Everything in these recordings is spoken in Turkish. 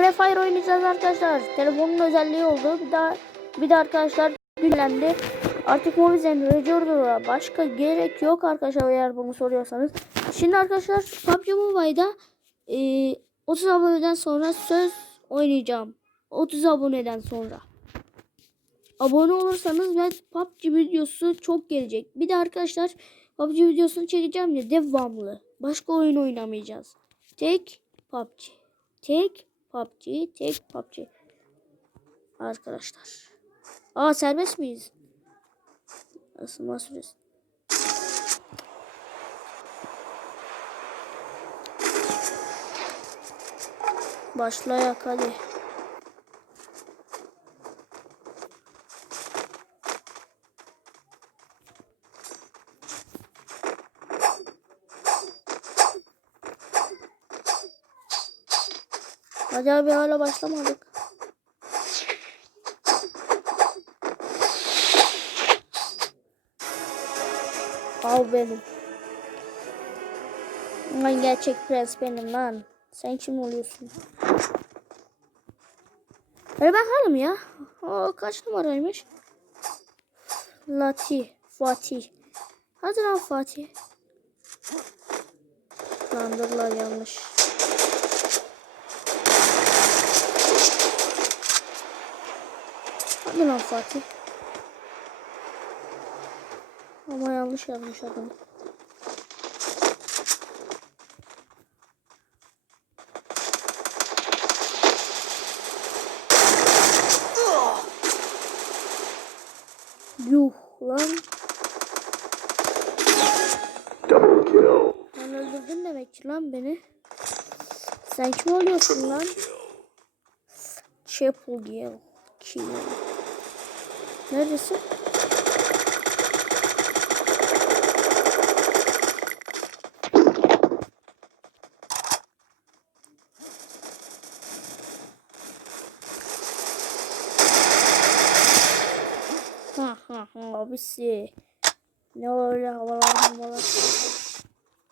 Free Fire oynayacağız arkadaşlar. Telefonun özelliği oldu. Bir daha bir de arkadaşlar günlendi. Artık Mobizen Recorder'a başka gerek yok arkadaşlar eğer bunu soruyorsanız. Şimdi arkadaşlar PUBG Mobile'da e, 30 aboneden sonra söz oynayacağım. 30 aboneden sonra. Abone olursanız ben PUBG videosu çok gelecek. Bir de arkadaşlar PUBG videosunu çekeceğim ya devamlı. Başka oyun oynamayacağız. Tek PUBG. Tek PUBG. Tek PUBG. Arkadaşlar. Aa serbest miyiz? Isınma süresi. Başlayak hadi. Hadi abi hala başlamadık. Al benim. Lan gerçek prens benim lan. Sen kim oluyorsun? Hadi bakalım ya. O kaç numaraymış? Lati. Fatih. Hadi lan Fatih. Lan dur lan yanlış. Hadi lan Fatih. Ama yanlış yazmış adam. Yuh lan. Sen öldürdün demek ki lan beni. Sen kim oluyorsun lan? Chapel Gill. Kill. Neredesin? Ha ha ha abisi. Ne öyle havalar havalar.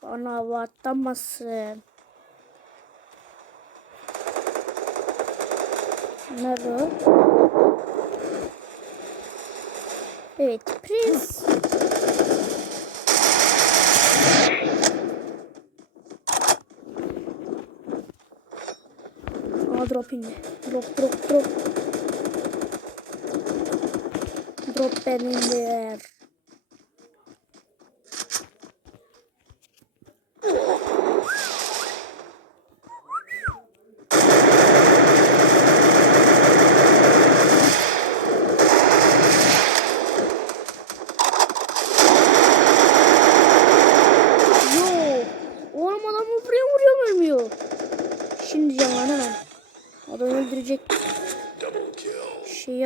Bana hava atlamasın. Nerede? Evet, Prince. Aa drop indi. Drop drop drop. Drop ben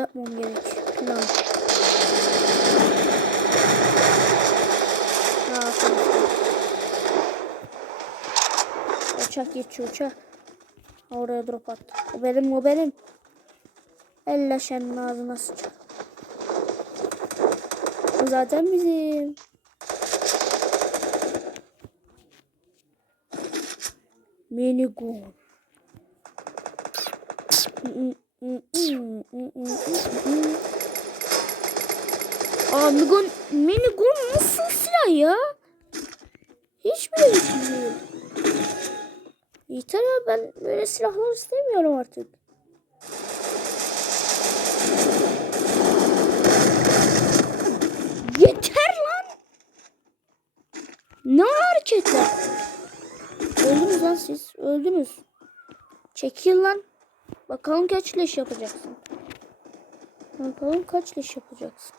yapmam gerek. Plan. Uçak geçiyor uçak. Oraya drop attı. O benim o benim. Elle şenin ağzına sıçar. Bu zaten bizim. Minigun. Aa minigun, minigun nasıl silah ya? Hiç bile düşünmüyorum. Yeter ya ben böyle silahlar istemiyorum artık. Yeter lan. Ne hareketler? Öldünüz lan siz. Öldünüz. Çekil lan. Bakalım kaç leş yapacaksın. Bakalım kaç leş yapacaksın.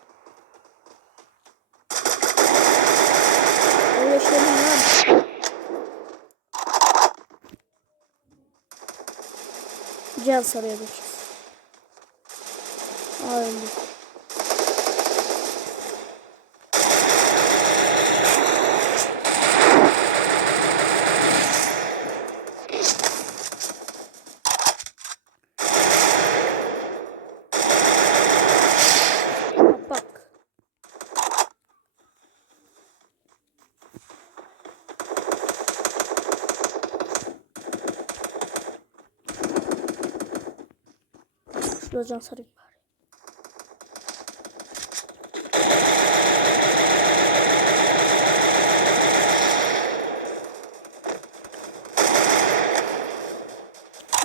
Öyle şey mi lan? Can bir kez. Aa öldü. Can sarayım bari.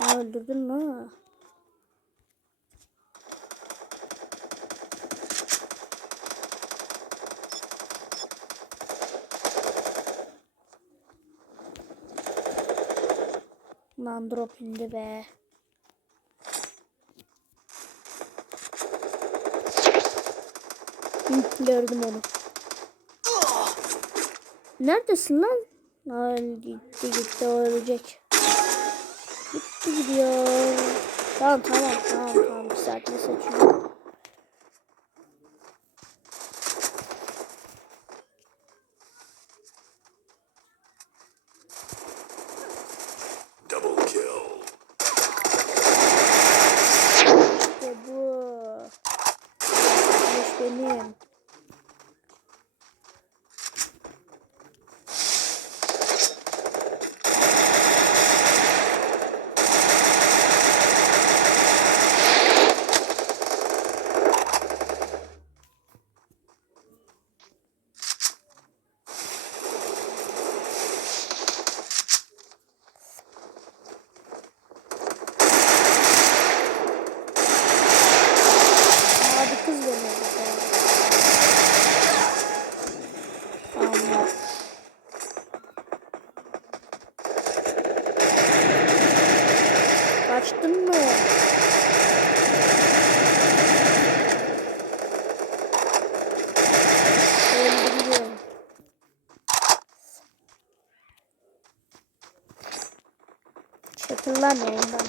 Aa, öldürdün mü? Lan drop indi be. Gördüm onu. Neredesin lan? Ay, gitti gitti o ölecek. Gitti gidiyor. Tamam tamam tamam tamam. Bir saat seçiyorum? Double kill. İşte bu. Güneş benim. Hadi kız beni burada. Tamam. Kaçtın mı? Öldürüyorum. Ne ondan?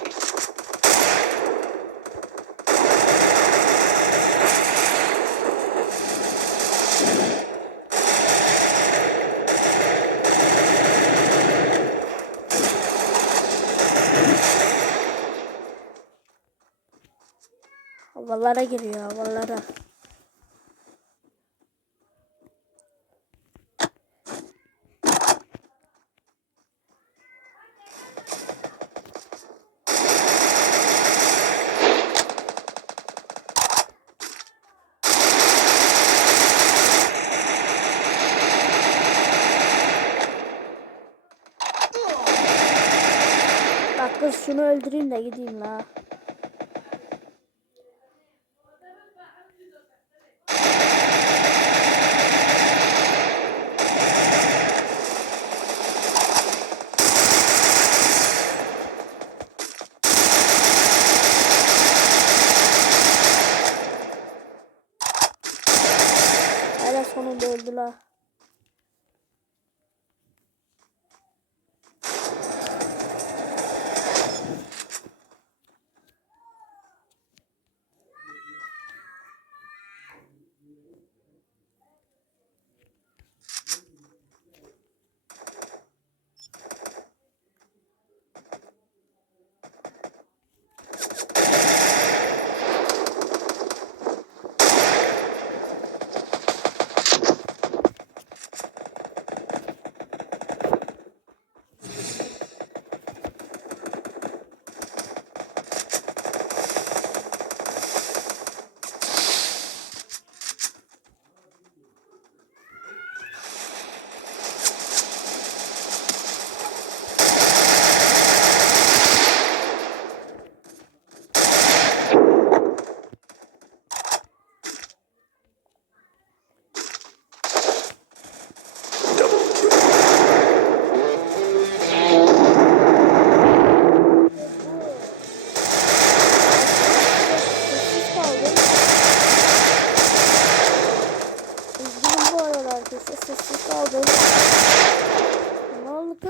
Havalara giriyor havalara. Şunu öldüreyim de gideyim la.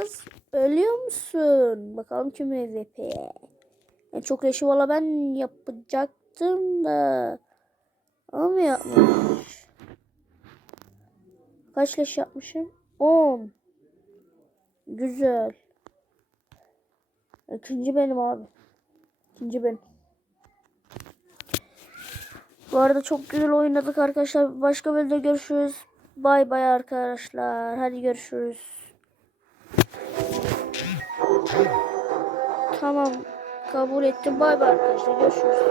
Kız? Ölüyor musun? Bakalım kim MVP. En çok leşi valla ben yapacaktım da. Ama yapmamış. Kaç leş yapmışım? 10. Güzel. İkinci benim abi. İkinci benim. Bu arada çok güzel oynadık arkadaşlar. Başka bölümde görüşürüz. Bay bay arkadaşlar. Hadi görüşürüz. Tamam. Kabul ettim. Bay bay arkadaşlar. Görüşürüz.